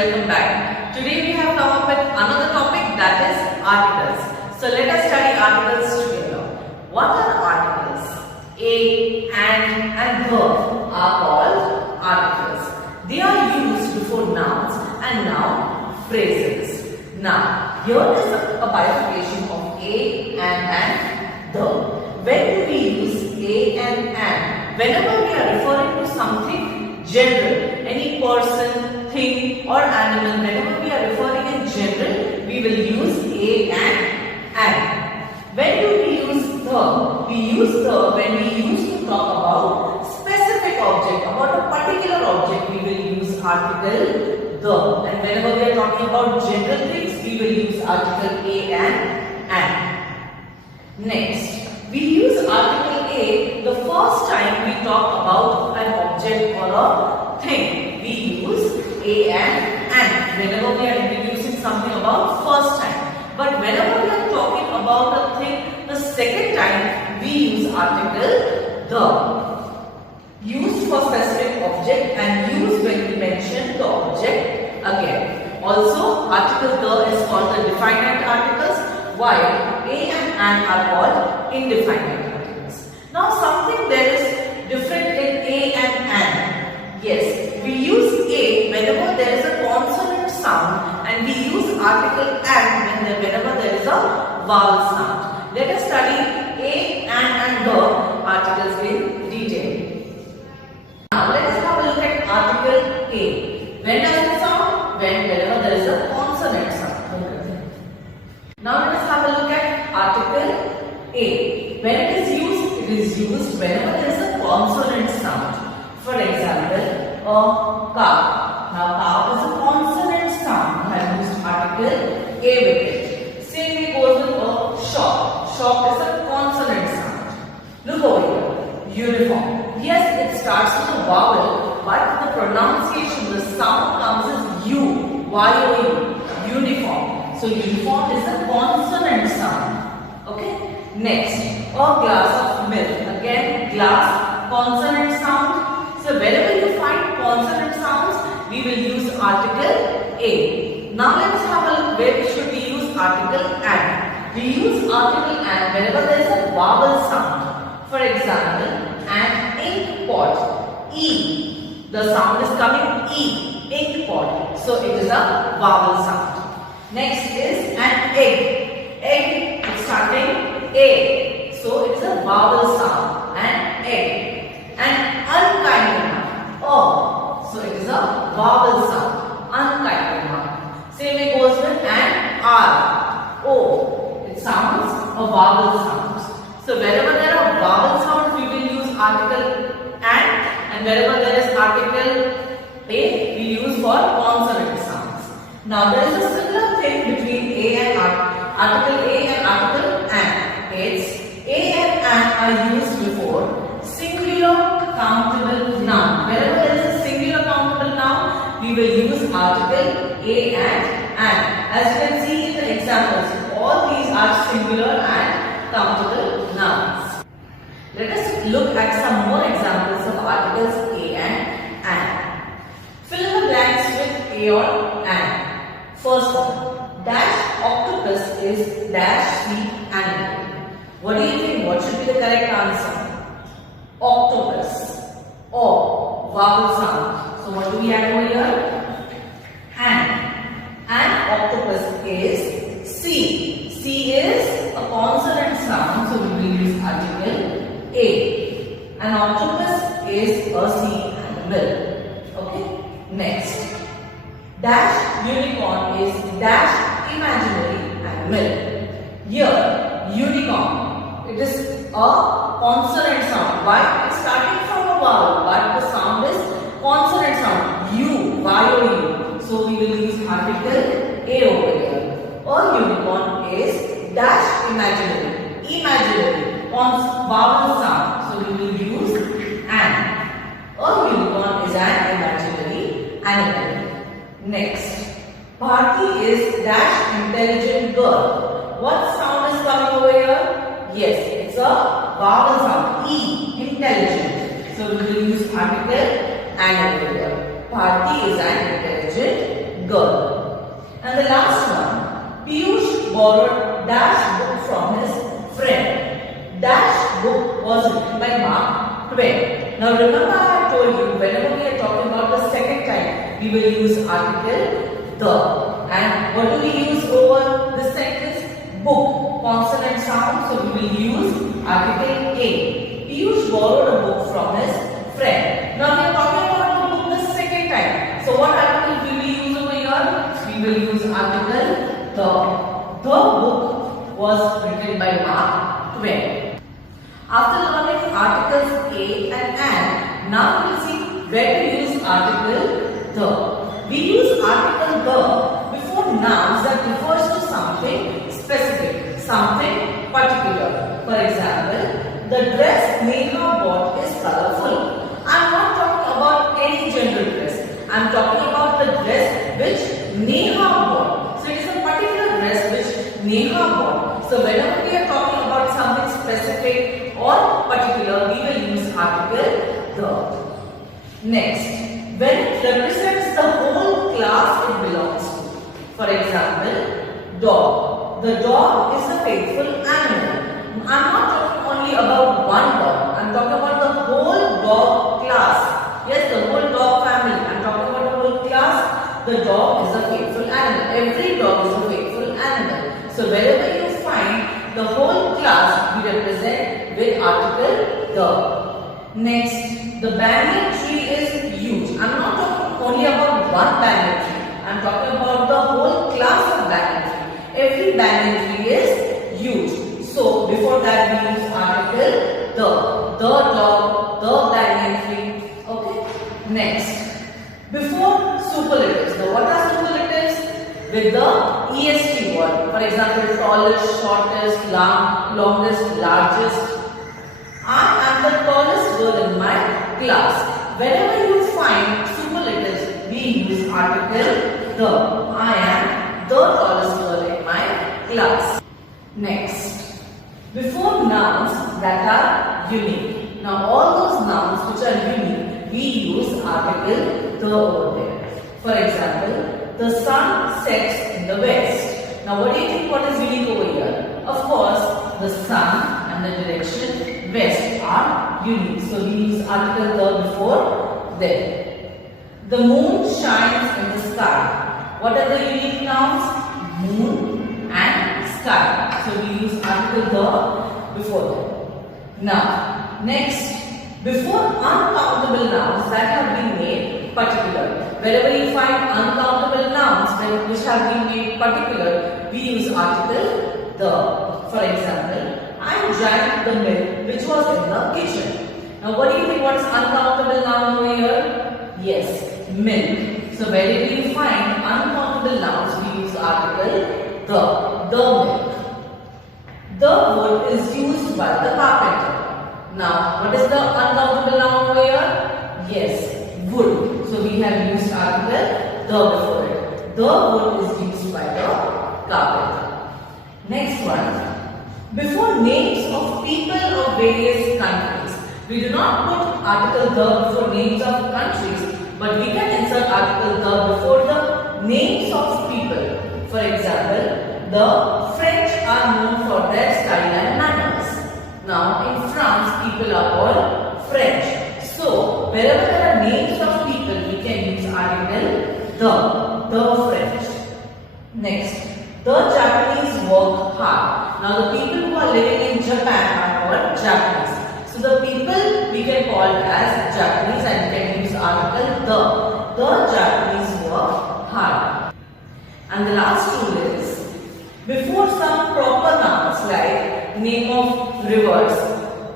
welcome back. Today we have come up with another topic, that is articles. So let us study articles together. What are articles? A, and the are called articles. They are used before nouns and noun phrases. Now, here is a bifurcation of a and the. When do we use a and? Whenever we are referring to something general, any person, thing or animal, whenever we are referring in general, we will use a and. When do we use the? We use the when we use to talk about specific object, about a particular object, we will use article the. And whenever we are talking about general things, we will use article a and. Next, we use article a the first time we talk about an object or a thing. We use a and whenever we are introducing something about first time. But whenever we are talking about a thing the second time, we use article the. Used for specific object and used when we mention the object again. Also, article the is called the definite articles, while a and are called indefinite articles. Now, something there is different in a and. Yes, we use a whenever there is a consonant sound, and we use article and whenever there is a vowel sound. Let us study a and the articles in detail. Now, let us have a look at article a. When does it sound? Whenever there is a consonant sound. Now, let us have a look at article a. When it is used whenever there is a consonant sound. For example, a cow. Now, cow is a consonant sound. I have used article a with it. Same way goes with a shop. Shop is a consonant sound. Look over here. Uniform. Yes, it starts with a vowel, but the pronunciation, the sound comes as U. Y-O-U. Uniform. So, uniform is a consonant sound. Okay. Next, a glass of milk. Again, glass, consonant sound. So, wherever you find consonant sounds, we will use article a. Now, let us have a look where should we use article and. We use article and whenever there is a vowel sound. For example, an ink pot. E. The sound is coming E. Ink pot. So, it is a vowel sound. Next is an egg. Egg is starting A. So, it is a vowel sound. An egg. An unkind remark. So, it is a vowel sound. Unkind remark. Same way goes with an R. O. It sounds a vowel sound. So, wherever there are vowel sounds, we will use article and wherever there is article a, we use for consonant sounds. Now, there is a similar thing between a and article a and article and. It's a and are used before singular countable noun. Wherever there is a singular countable noun, we will use article a and. As you can see in the examples, all these are singular and countable nouns. Let us look at some more examples of articles a and. Fill in the blanks with a or and. First one, dash octopus is dash sea animal. What do you think? What should be the correct answer? Octopus. O. Vowel sound. So what do we add over here? And octopus is sea. Sea is a consonant sound. So we will use article a. An octopus is a sea animal. Okay. Next. Dash unicorn is dash imaginary animal. Here, unicorn. It is a consonant sound. Why? It's starting from a vowel, but the sound is consonant sound. U, Y-O-U. So we will use article a over here. A unicorn is dash imaginary. Imaginary. Vowel sound. So we will use an. A unicorn is an imaginary animal. Next, Bharti is dash intelligent girl. What sound is coming over here? Yes, it's a vowel sound. E, intelligent. So we will use article and over here. Bharti is an intelligent girl. borrowed dash book from his friend. Dash book was written by Mark Twain. Now remember I told you whenever we are talking about the second time, we will use article the. And what do we use over this sentence? Book, consonant sound, so we will use article A. Piyush borrowed a book from his friend. Now we are talking about the book the second time. So what article will we use over here? We will use article the. The book was written by Mark Twain. After learning articles A and an, now we will see where to use article the. We use article the before nouns that refers to something specific, something particular. For example, the dress Neha bought is colorful. I am not talking about any general dress. I am talking about the dress which Neha bought. So it is a particular dress which Neha bought. So whenever we are talking about something specific or particular, we will use article the. Next, when it represents the whole class it belongs to. For example, dog. The dog is a faithful animal. I am not talking only about one dog. I am talking about the whole dog class. Yes, the whole dog family. I am talking about the whole class. The dog is a faithful animal. Every dog is a faithful animal. So wherever you find the whole class, we represent with article the. Next, the banyan tree is huge. I am not talking only about one banyan tree. I am talking about the whole class of banyan tree. Every banyan tree is huge. So before that we use article the dog, the banyan tree. Okay. Next, before superlatives. Now what are superlatives? With the est word. For example, tallest, shortest, longest, largest. I am the tallest girl in my class. Whenever you find superlatives, we use article the. I am the tallest girl in my class. Next, before nouns that are unique. Now all those nouns which are unique, we use article the over there. For example, the sun sets in the west. Now what do you think what is unique over here? Of course, the sun and the direction west are unique. So we use article the before them. The moon shines in the sky. What are the unique nouns? Moon and sky. So we use article the before them. Now, next, before uncountable nouns that have been made particular. Wherever you find uncountable nouns which have been made particular, we use article the. For example, I drank the milk which was in the kitchen. Now what do you think what is uncountable noun over here? Yes, milk. So wherever you find uncountable nouns, we use article the milk. The wood is used by the carpenter. Now what is the uncountable noun over here? Yes, wood. So we have used article the before it. The wood is used by the carpenter. Next one. Before names of people of various countries. We do not put article the before names of countries, but we can insert article the before the names of people. For example, the French are known for their style and manners. Now in France, people are called French. So wherever there are names of people, we can use article the French. Next, the Japanese work hard. Now the people who are living in Japan are called Japanese. So the people we can call as Japanese and we can use article the. The Japanese work hard. And the last rule is, before some proper nouns like name of rivers,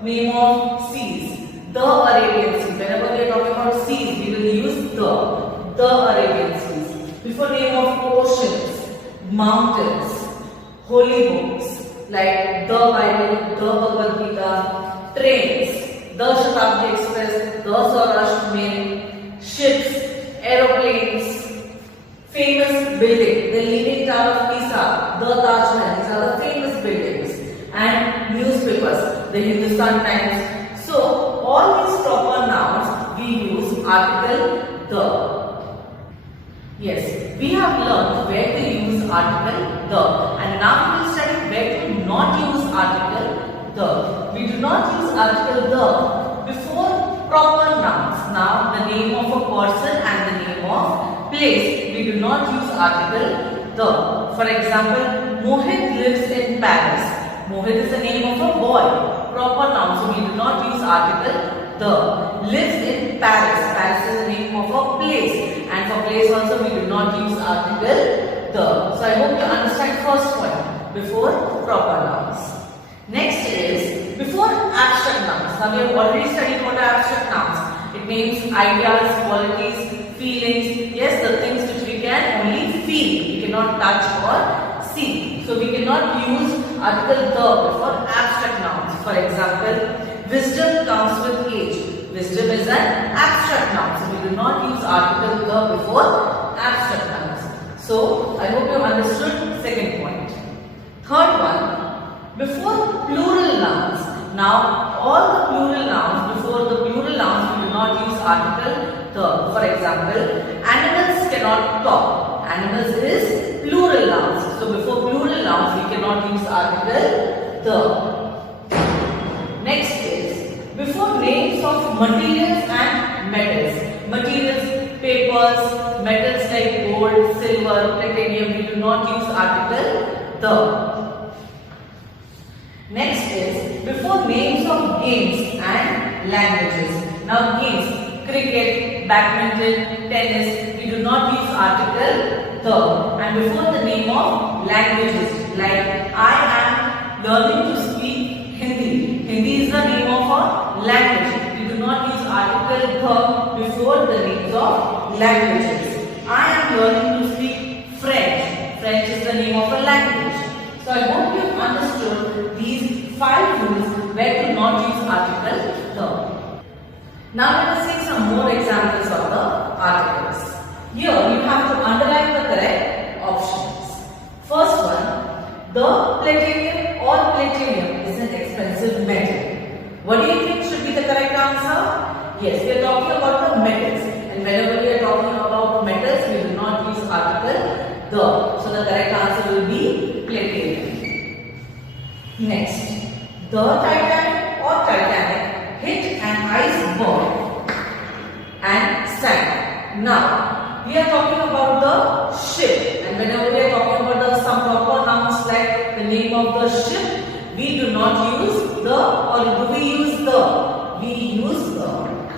name of seas, the Arabian Sea. Whenever we are talking about seas, we will use the Arabian Seas. Before name of oceans, mountains, holy books like the Bible, the Bhagavad Gita, trains, the Shatabdi Express, the Saurashtra Mail, ships, aeroplanes, famous building, the Leaning Tower of Pisa, the Taj Mahal. These are the famous buildings. And newspapers, the Hindustan Times. So all these proper nouns we use article the. Yes, we have learned where to use article the, and now we will study where to not use article the. We do not use article the before proper nouns. Now the name of a person and the name of place, we do not use article the. For example, Mohit lives in Paris. Mohit is the name of a boy. Proper noun, so we do not use article the. Lives in Paris. Paris is the name of a place. And for place also we do not use article the. So I hope you understand first point, before proper nouns. Next is before abstract nouns. Now we have already studied what are abstract nouns. It means ideas, qualities, feelings. Yes, the things which we can only feel. We cannot touch or see. So we cannot use article the before abstract nouns. For example, wisdom comes with age. Wisdom is an abstract noun. So we do not use article the before abstract nouns. So I hope you understood second point. Third one, before plural nouns. Now all the plural nouns, before the plural nouns we do not use article the. For example, animals cannot talk. Animals is plural nouns. So before plural nouns we cannot use article the. Next is before names of materials and metals. Materials, papers, metals like gold, silver, titanium, we do not use article the. Next is before names of games and languages. Now games, cricket, badminton, tennis, we do not use article the. And before the name of languages, like I am learning to speak Hindi. Hindi is the name of a language. We do not use article the before the names of languages. I am learning to speak French. French is the name of a language. So I hope you understood these 5 rules where to not use article the. Now let us see some more examples of the articles. Here you have to underline the correct options. First one, the platinum or platinum is an expensive metal. What do you think should be the correct answer? Yes, we are talking about the metals. And whenever we are talking about metals, we do not use article the. So the correct answer will be platinum. Next, the Titanic hit an iceberg and sank. Now, we are talking about the ship. And whenever we are talking about some proper nouns like the name of the ship, we do not use the, or do we use the? We use the.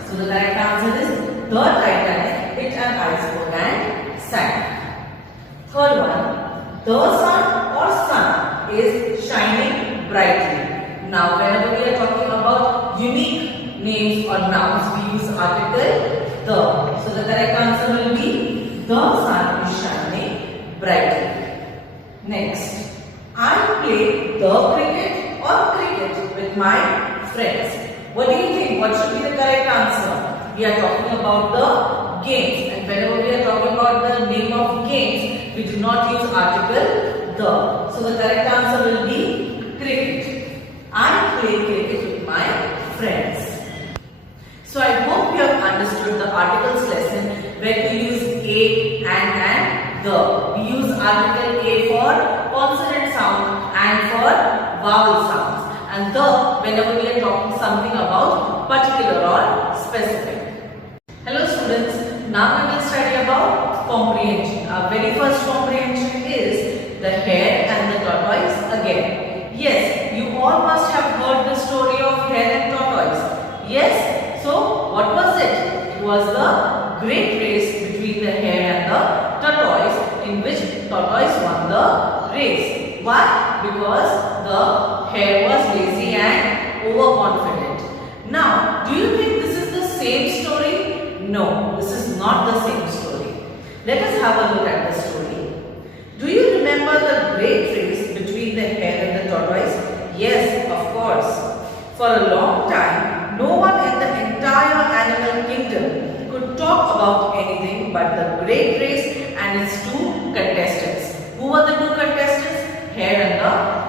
So the correct answer is the Titanic hit an iceberg and sank. Third one, the sun is shining brightly. Now whenever we are talking about unique names or nouns, we use article the. So the correct answer will be the sun is shining brightly. Next, I play the cricket with my friends. What do you think? What should be the correct answer? We are talking about the games, and whenever we are talking about the name of games, we do not use article the. So the correct answer will be cricket. I play cricket with my friends. So I hope you have understood the articles lesson where to use a and the. We use article a for consonant sound and for vowel sounds, and the whenever we are talking something about particular or specific. Hello students, now we will study about comprehension. Our very first comprehension is the hare and the tortoise again. Yes, you all must have heard the story of hare and tortoise. Yes, so what was it? It was the great race between the hare and the tortoise, in which tortoise won the race. Why? Because the hare was lazy and overconfident. Now, do you think this is the same story? No, this is not the same story. Let us have a look at the story. Do you remember the great race between the hare and the tortoise? Yes, of course. For a long time, no one in the entire animal kingdom could talk about anything but the great race and its 2 contestants. Who were the 2 contestants? Hare and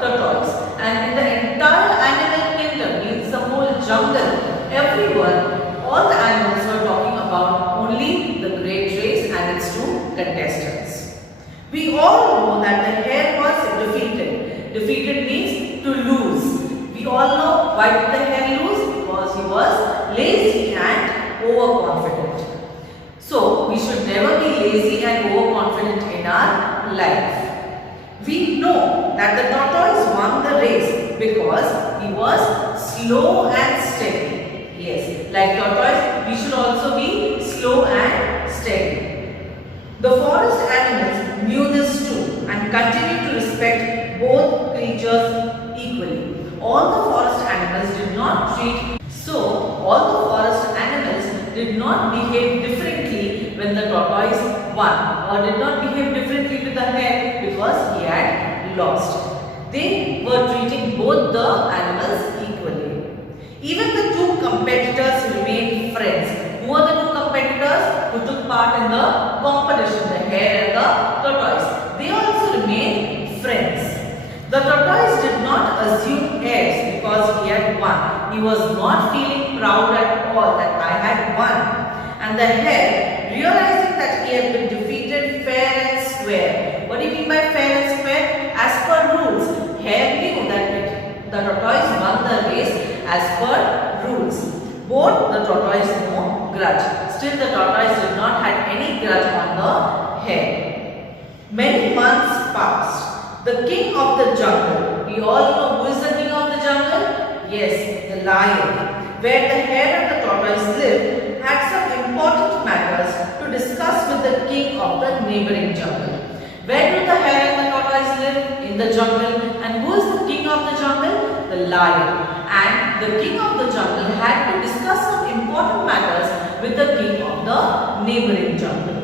the tortoise. And in the entire animal kingdom, means the whole jungle, everyone, all the animals were talking about only the great race and its 2 contestants. We all know that the hare was defeated. Defeated means to lose. We all know why did the hare lose? Because he was lazy and overconfident. So, we should never be lazy and overconfident in our life. We know that the tortoise won the race because he was slow and steady. Yes, like tortoise, we should also be slow and steady. The forest animals knew this too and continued to respect both creatures equally. All the forest animals did not did not behave differently when the tortoise won, or did not behave differently with the hare because he had lost. They were treating both the animals equally. Even the two competitors remained friends. Who are the two competitors who took part in the competition, the hare and the tortoise? They also remained friends. The tortoise did not assume airs because he had won. He was not feeling proud at all that I had won. And the hare, realizing that he had been defeated fair and square. What do you mean by fair and square? As per rules. Hare knew that the tortoise won the race as per rules. Both the tortoise no grudge. Still the tortoise did not have any grudge on the hare. Many months passed. The king of the jungle. We all know who is the king of the jungle? Yes, the lion. Where the hare and the tortoise lived, had some important matters to discuss with the king of the neighboring jungle. Where do the hare and the tortoise live? In the jungle. And who is the king of the jungle? The lion. And the king of the jungle had to discuss some important matters with the king of the neighboring jungle.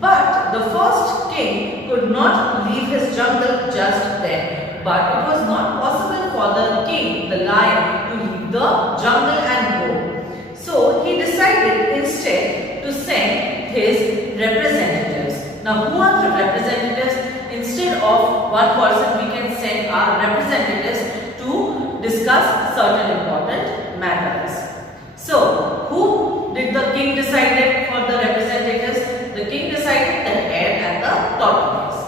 But the first king could not leave his jungle just then. But it was not possible for the king, the lion, to leave the jungle and go. So he decided instead to send his representatives. Now who are the representatives? Instead of one person, we can send our representatives to discuss certain important matters. So who did the king decide for the representatives? The king decided the hare and the tortoise.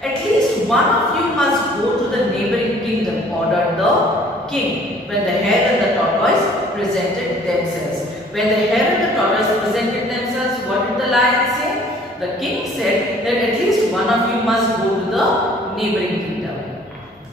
At least one of you must go to the neighboring kingdom, ordered the king, when the hare and the tortoise presented themselves. When the hare and the tortoise presented themselves, what did the lion say? The king said that at least one of you must go to the neighboring kingdom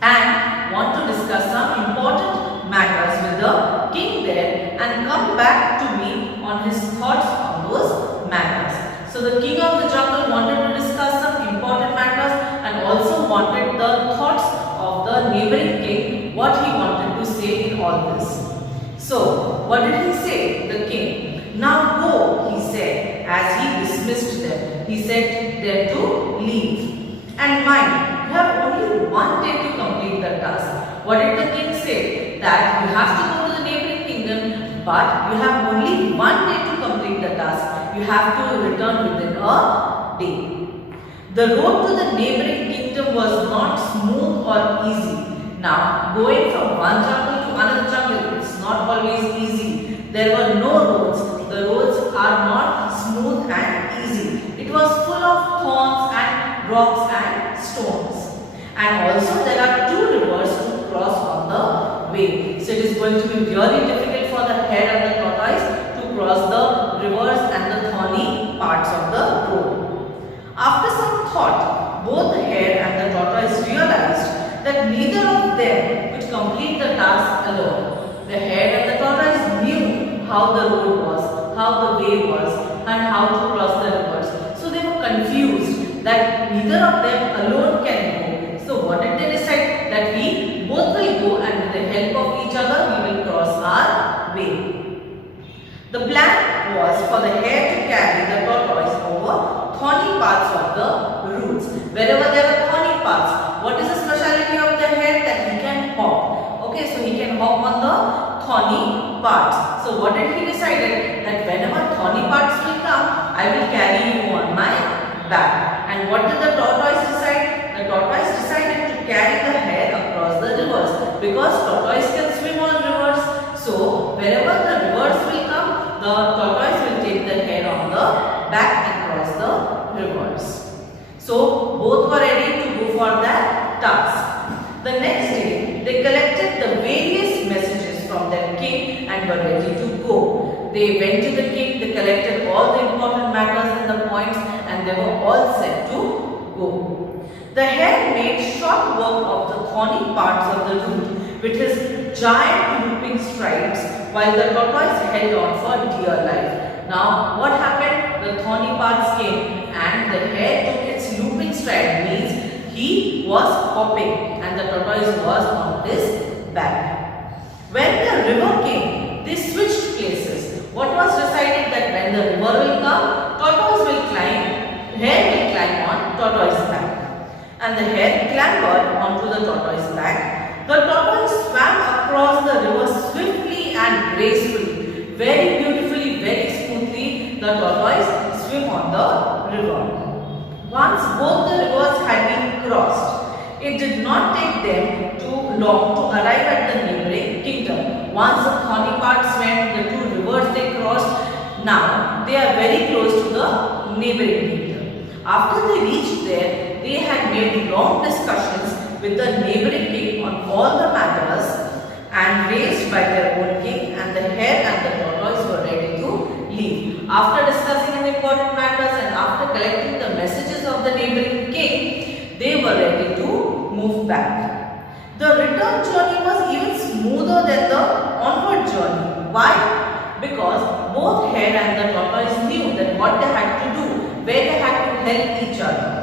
and want to discuss some important matters with the king there and come back to me on his thoughts on those matters. So the king of the jungle wanted to discuss some important matters and also wanted the thoughts of the neighboring king, what he wanted to say in all this. So what did he say, the king? Now go, he said, as he dismissed them. He said them to leave. And mind, you have only one day to complete the task. What did the king say? That you have to go to the neighboring kingdom, but you have only one day to complete the task. You have to return within a day. The road to the neighboring kingdom was not smooth or easy. Now, going from one jungle to another jungle, it's not always easy. There were no roads. The roads are not smooth and easy. It was full of thorns and rocks and stones. And also there are two rivers to cross on the way. So it is going to be really difficult for the hare and the tortoise to cross the rivers and the thorny parts of the road. After some thought, both the hare and the tortoise realized that neither of them could complete the task alone. The hare and the tortoise knew how the road was, how the way was, and how to cross the rivers. So they were confused that neither of them alone can go. So what did they decide? That we both will go and with the help of each other we will cross our way. The plan was for the hare to carry the tortoise over thorny parts of the roots. Wherever there are thorny parts, what is the speciality of the hare? That he can hop. Okay, so he can hop on the thorny parts. So what did he decide? That whenever thorny parts will come, I will carry you on my back. And what did the tortoise decide? The tortoise decided to carry the hare across the rivers because tortoise can swim on rivers. So wherever the rivers will come, the tortoise will take the hare on the back and cross the rivers. So both were ready to go for that task. The next day, they collected the various messages from their king and were ready to go. They went to the king, they collected all the important matters and the points, and they were all set to go. The hare made short work of the thorny parts of the root with his giant looping strides, while the tortoise held on for dear life. Now, what happened? The thorny parts came and the hare took its looping stride, means he was hopping and the tortoise was on his back. When the river came, they switched places. What was decided that when the river will come, tortoise will climb, hare will climb on tortoise's back. And the hare clambered onto the tortoise's back. The tortoise swam across the river swiftly and gracefully. Very beautifully, very smoothly, the tortoise swam on the river. Once both the rivers had been crossed, it did not take them too long to arrive at the neighboring kingdom. Once the thorny parts went, the two rivers they crossed, now they are very close to the neighboring kingdom. After they reached there, they had made long discussions with the neighboring king on all the matters and raised by their own king, and the hare and the tortoise were ready to leave. After discussing an important matters and after collecting the messages of the neighboring king, they were ready to move back. The return journey was even smoother than the onward journey. Why? Because both hare and the tortoise knew that what they had to do, where they had to help each other.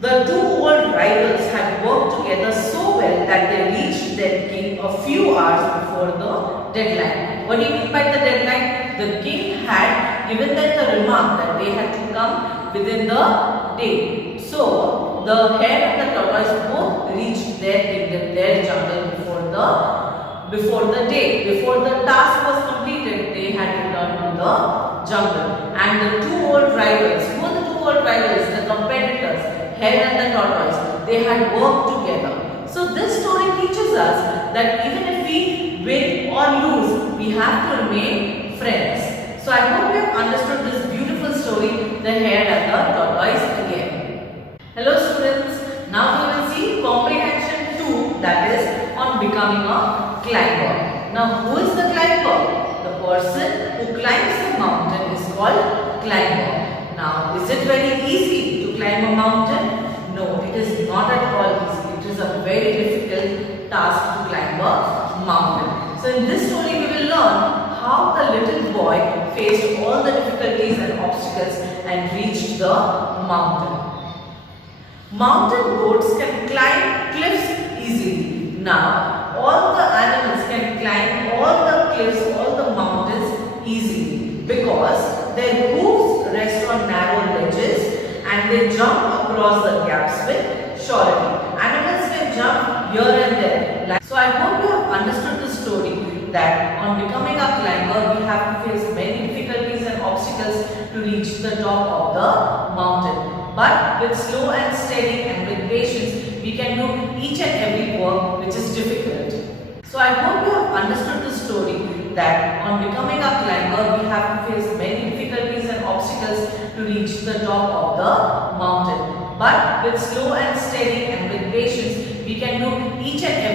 The two old rivals had worked together so well that they reached their king a few hours before the deadline. What do you mean by the deadline? The king had given them the remark that they had to come within the day. So, the hare and the tortoise both reached their kingdom, their jungle before the day. Before the task was completed, they had returned to the jungle. And the two old rivals, who are the two old rivals? The competitors, hare and the tortoise, they had worked together. So this story teaches us that even if we win or lose, we have to remain friends. So I hope you have understood this beautiful story, the hare and the tortoise again. Hello students, now we will see comprehension 2, that is on becoming a climber. Now who is the climber? The person who climbs a mountain is called climber. Now, is it very easy to climb a mountain? No, it is not at all easy. It is a very difficult task to climb a mountain. So, in this story, we will learn how the little boy faced all the difficulties and obstacles and reached the mountain. Mountain goats can climb cliffs easily. Now, all the animals can climb all the cliffs, all the mountains easily because their hooves rest on narrow ledges and they jump across the gaps with surety. Animals can jump here and there. So I hope you have understood the story that on becoming a climber we have to face many difficulties and obstacles to reach the top of the mountain. But with slow and steady and with patience we can do each and every work which is difficult. So I hope you have understood the story that on becoming a climber we have to face many difficulties and obstacles to reach the top of the mountain. But with slow and steady and with patience we can do each and